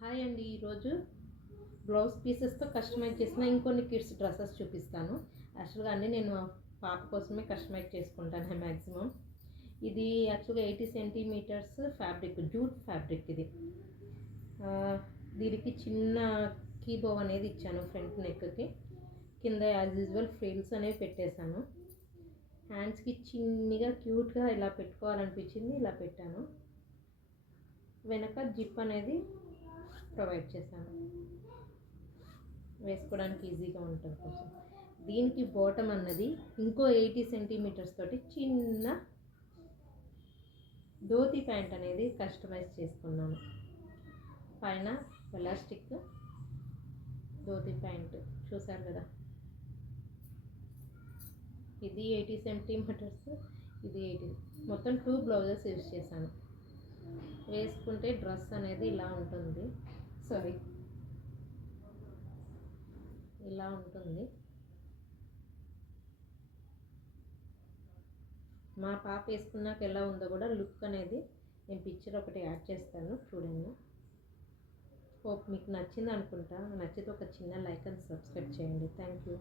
Hi అండి. ఈరోజు blouse పీసెస్తో customise చేసిన ఇంకొన్ని కిడ్స్ డ్రెస్సెస్ చూపిస్తాను. యాక్చువల్గా అన్నీ నేను పాప కోసమే కస్టమైజ్ చేసుకుంటాను మ్యాక్సిమం. ఇది యాక్చువల్గా 80 సెంటీమీటర్స్ ఫ్యాబ్రిక్, జూట్ ఫ్యాబ్రిక్ ఇది. దీనికి చిన్న కీబో అనేది ఇచ్చాను ఫ్రంట్ నెక్కి. కింద యాజ్ యూజువల్ ఫ్రిల్స్ అనేవి పెట్టేశాను. హ్యాండ్స్కి చిన్నగా క్యూట్గా ఇలా పెట్టుకోవాలనిపించింది, ఇలా పెట్టాను. వెనక జిప్ అనేది ప్రొవైడ్ చేశాను, వేసుకోవడానికి ఈజీగా ఉంటుంది కొంచెం. దీనికి బాటమ్ అన్నది ఇంకో 80 సెంటీమీటర్స్ తోటి చిన్న ధోతి ప్యాంట్ అనేది కస్టమైజ్ చేసుకున్నాను. పైన ఎలాస్టిక్ ధోతి ప్యాంట్ చూసారు కదా. ఇది 80 సెంటీమీటర్స్, ఇది 80, మొత్తం 2 బ్లౌజెస్ యూజ్ చేశాను. వేసుకుంటే డ్రెస్ అనేది ఇలా ఉంటుంది, ఇలా ఉంటుంది. మా పాప వేసుకున్నాక ఎలా ఉందో కూడా లుక్ అనేది నేను పిక్చర్ ఒకటి యాడ్ చేస్తాను, చూడండి. హోప్ మీకు నచ్చింది అనుకుంటా. నచ్చితే ఒక చిన్న లైక్ అండ్ సబ్స్క్రైబ్ చేయండి. Thank you.